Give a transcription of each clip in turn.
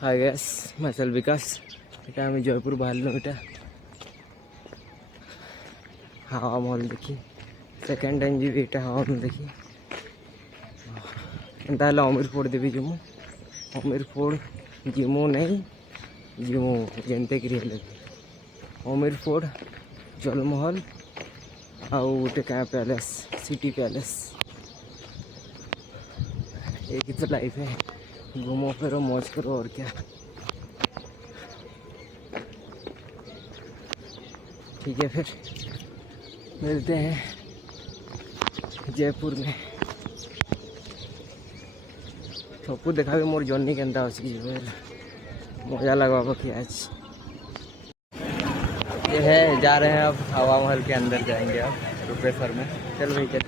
Hi guys myself विकास এটা আমি জয়পুর বাহারলাম। এটা হাওয়া মহল দেখি সেকেন্ড টাইম ଯିବି এটা হাওয়া মহল দেখি। ଏନ୍ତା ହେଲେ ଅମିରପୋଡ଼ ଦେବି ଯିମୁ। ଅମିରପୋଡ଼ ଯିମୁ ନାହିଁ ଯିମୁ ଯେନ୍ତେକିରି ହେଲେ ବି ଅମିରପୋଡ଼ ଜଲମହଲ ଆଉ ଗୋଟେ କାଁ ପ୍ୟାଲେସ୍ सिटी पैलेस। एक ही तो लाइफ है, घूमो फिरो मौज करो और क्या। ठीक है फिर मिलते हैं जयपुर में। सबको देखा भी मोर जर्नी के मजा लगा कि आज ये है। जा रहे हैं अब हवा महल के अंदर जाएंगे अब रुपेश्वर में। चल भाई चल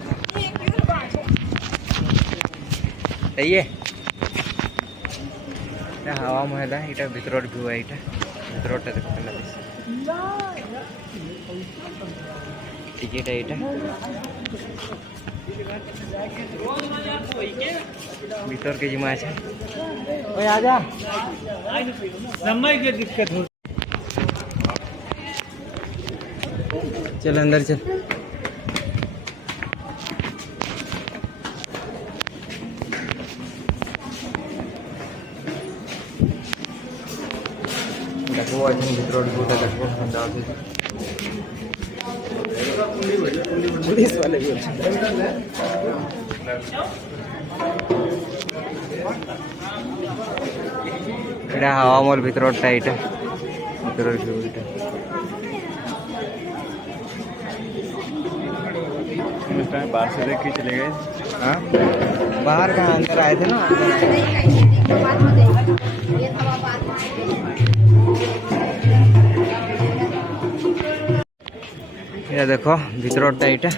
सही है। हवा महल है इटा भीतर व्यू है। इटा भीतर देखो टिकेट है। इटा भीतर के जिमा है। ओए आजा समय के दिक्कत हो। चल अंदर चल। देखो भीतर देखो पुलिस वाले भी এটা হাওয়া মহল ভিতরটা। এটা ভিতরের ভিউ। এটা बाहर से देख के चले गए। हाँ बाहर कहाँ अंदर आए थे ना। ये देखो भीतरटा। इटा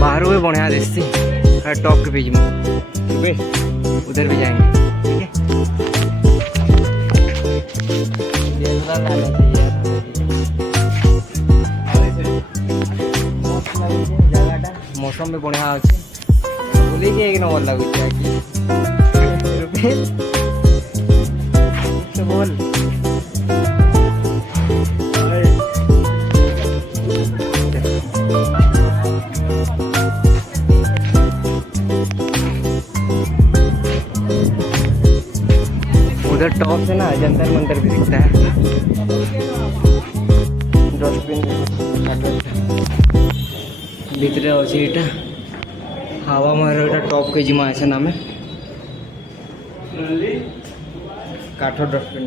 बाहर भी बढ़िया दिखती टॉप के बीच में। उधर भी जाएंगे ठीक है। मौसम भी बढ़िया अच्छे बोली कि एक नंबर लगुच बोल। उधर टॉप से ना जंतर मंतर भी दिखता है। डस्टबिन भीतर अच्छे। इटा हवा महल टॉप के जिमा है नाम काठ डस्टबिन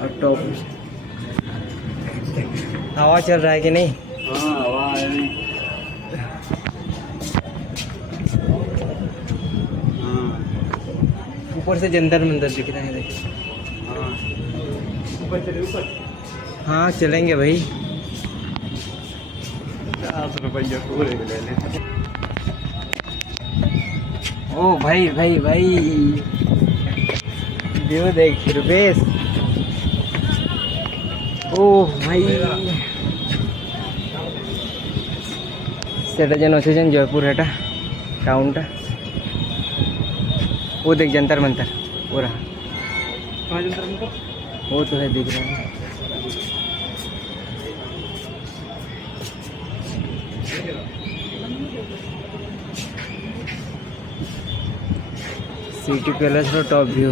और टॉप। हवा चल रहा है कि नहीं। हाँ हवा है। ऊपर से जंतर मंतर दिख रहा है देखिए। ऊपर चले ऊपर। हाँ चलेंगे भाई। 50 रुपये पूरे ले ले। ओ भाई भाई भाई व्यू देख रुपेश। ओ भाई सेटा जन अच्छे जयपुर है टाउनटा। वो देख जंतर मंतर वो रहा। जंतर मंतर वो तो है दिख रहा है। City palace top view.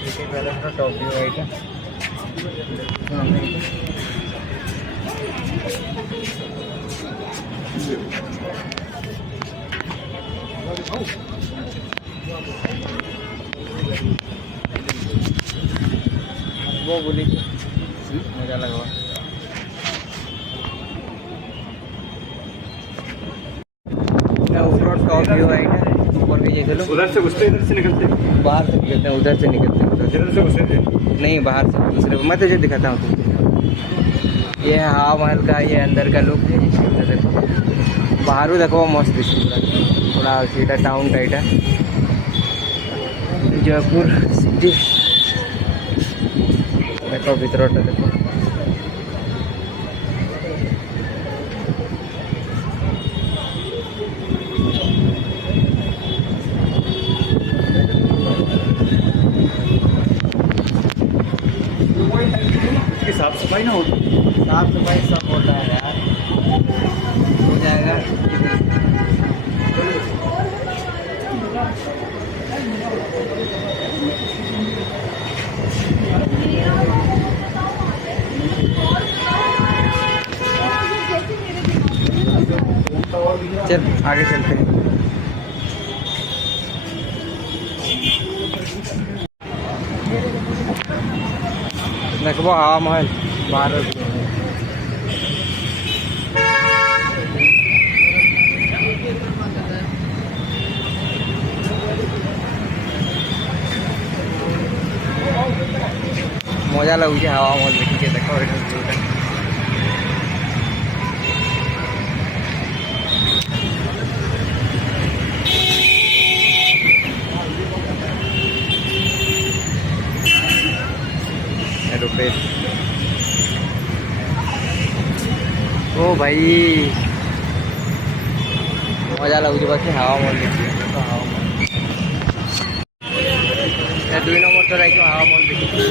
City palace top view है। वो बोली मजा लगा। टॉप व्यू है। ऊपर भी जैसे लोग उधर से घुसते इधर से निकलते बाहर से निकलते हैं। उधर से निकलते हैं इधर से घुसते थे नहीं बाहर से दूसरे। मैं तुझे दिखाता हूँ। ये हवा महल का ये अंदर का लुक है। देखो बाहर देखो मस्त दिखती थोड़ा सीधा टाउन टाइट है जयपुर सिटी। देखो भीतर देखो भाई ना साफ सफाई सब हो रहा है यार, हो जाएगा। चल आगे चलते हैं। देखो हवा महल बाहर मजा लगुच हवा महल देखिए। देखो एरोप्लेन। ओ भाई मजा लगुच बाकी हवा महल देखिए। तो हवा महल 2 नंबर तो हावा महल देखिए।